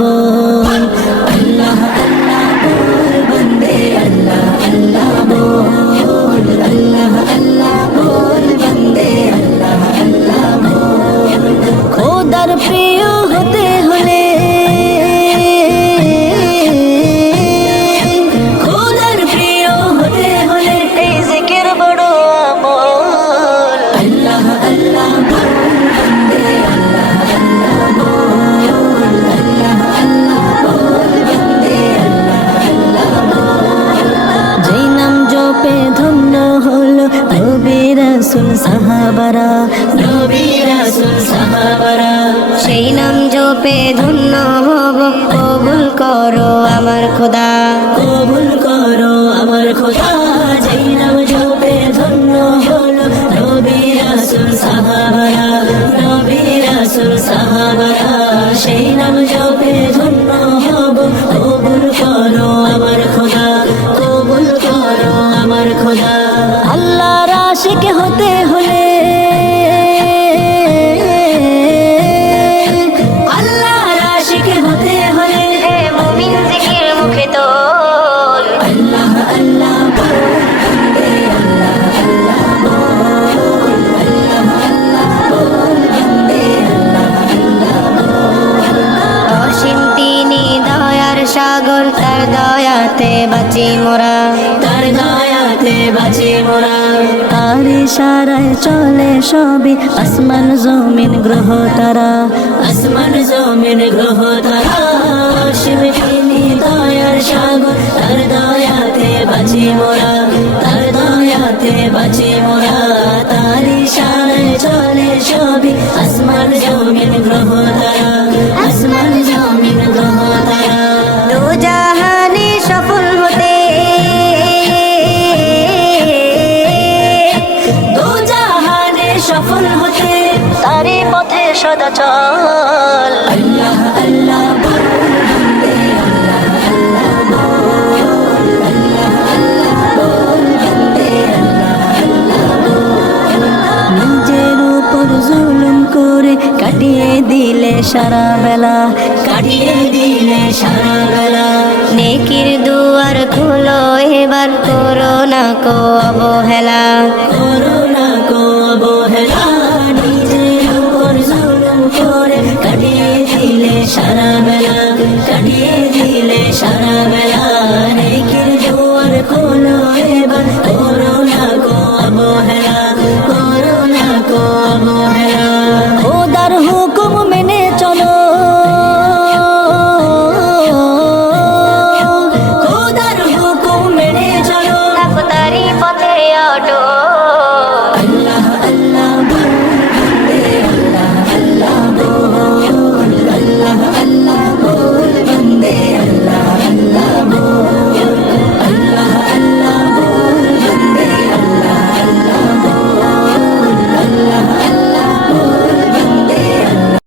बोल अल्लाह अल्लाह बोल बंदे अल्लाह अल्लाह बोल अल्लाह अल्लाह बोल बंदे अल्लाह अल्लाह बोल खोदार प्रिय होते होले खोदार प्रिय होते होले এই জিকির বড় আমল अल्लाह अल्लाह बोल बंदे अल्लाह अल्लाह बोल अल्लाह अल्लाह बोल बंदे अल्लाह अल्लाह बोल যেই নাম জপে ধন্য হলো নবী রাসূল সাহাবারা নবী রাসূল সাহাবারা সেই নাম জপে ধন্য হব কবুল করো আমার খোদা কবুল করো আমার খোদা যেই নাম জপে ধন্য হলো নবী রাসূল সাহাবারা নবী রাসূল সাহাবারা সেই নাম জপে ধন্য হব কবুল করো আমার খোদা কবুল করো আমার খোদা আল্লাহর আশিক হতে হলে আল্লাহর আশিক হতে হলে হে মুমিন জিকির মুখে তোল আল্লাহ আল্লাহ বল বন্দে আল্লাহ আল্লাহ বল আল্লাহ আল্লাহ বল বন্দে আল্লাহ আল্লাহ বল অসীম তিনি দয়ার সাগর তার দয়াতে বাঁচি মোরা তার দয়াতে বাঁচি মোরা তার ইশারায় চলে সবই আসমান জমিন গ্রহ তারা আসমান জমিন গ্রহ তারা অসীম তিনি দয়ার সাগর তার দয়াতে বাঁচি মোরা তার দয়াতে বাঁচি মোরা তার ইশারায় চলে সবই আসমান জমিন গ্রহ তারা আসমান জমিন গ্রহ তারা দু জাহানে সফল হতে দু জাহানে সফল হতে তারি পথে সদা চল আল্লাহ আল্লাহ বল বন্দে আল্লাহ আল্লাহ বল আল্লাহ আল্লাহ বল বন্দে আল্লাহ আল্লাহ বল নিজের উপর জুলুম করে কাটিয়ে দিলে সারা বেলা কাটিয়ে দিলে সারা বেলা নেকির দুয়ার খুলো এবার করো না কো অবহেলা করুণা কো অবহেলা